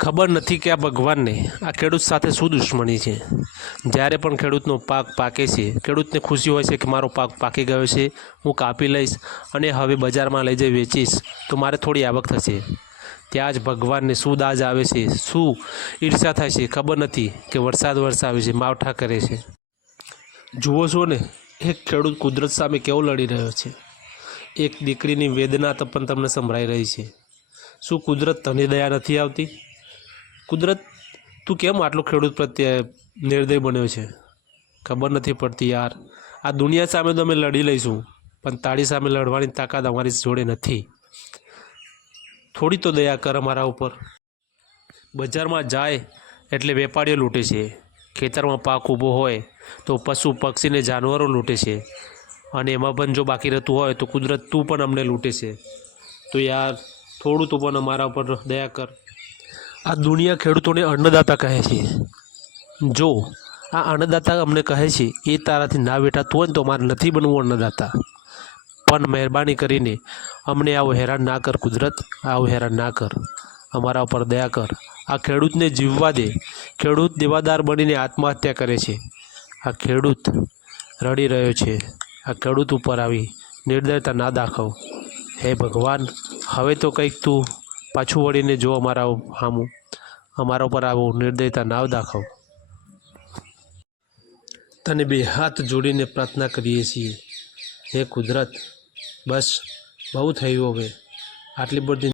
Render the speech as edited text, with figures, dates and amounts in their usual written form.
ખબર નથી કે આ ભગવાનને આ ખેડૂત સાથે શું દુશ્મની છે। જ્યારે પણ ખેડૂતનો પાક પાકે છે, ખેડૂતને ખુશી હોય છે કે મારો પાક પાકી ગયો છે, હું કાપી લઈશ અને હવે બજારમાં લઈ જઈ વેચીશ તો મારે થોડી આવક થશે। ત્યાં જ ભગવાનને શું દાજ આવે છે, શું ઈર્ષા થાય છે ખબર નથી કે વરસાદ વરસાવે છે, માવઠા કરે છે। જુઓ છો ને, એક ખેડૂત કુદરત સામે કેવો લડી રહ્યો છે। એક દીકરીની વેદના તો પણ તમને સંભળાઈ રહી છે। શું કુદરત તને દયા નથી આવતી? કુદરત, તું કેમ આટલો ખેડૂત પ્રત્યે નિર્દય બન્યો છે? ખબર નથી પડતી યાર। આ દુનિયા સામે તો અમે લડી લઈશું, પણ તાળી સામે લડવાની તાકાત અમારી જોડે નથી। થોડી તો દયા કર અમારા ઉપર। બજારમાં જાય એટલે વેપારીઓ લૂંટે છે, ખેતરમાં પાક ઊભો હોય તો પશુ પક્ષીને જાનવરો લૂંટે છે, અને એમાં પણ જો બાકી રહેતું હોય તો કુદરત તું પણ અમને લૂંટે છે। તો યાર થોડું તો પણ અમારા ઉપર દયા કર। આ દુનિયા ખેડૂતોને અન્નદાતા કહે છે। જો આ અન્નદાતા અમને કહે છે એ તારાથી ના વેઠાતું હોય ને તો અમારે નથી બનવું અન્નદાતા, પણ મહેરબાની કરીને અમને આવું હેરાન ના કર કુદરત, આવું હેરાન ના કર, અમારા ઉપર દયા કર। આ ખેડૂતને જીવવા દે। ખેડૂત દેવાદાર બનીને આત્મહત્યા કરે છે। આ ખેડૂત રડી રહ્યો છે। આ ખેડૂત ઉપર આવી નિર્દયતા ના દાખવ। હે ભગવાન, હવે તો કંઈક તું પાછું વળીને જો અમારા સામું, અમારા ઉપર આવું નિર્દયતા ના દાખવ। તને બે હાથ જોડીને પ્રાર્થના કરીએ છીએ, હે કુદરત, બસ બહુ થયું હવે, આટલી બધી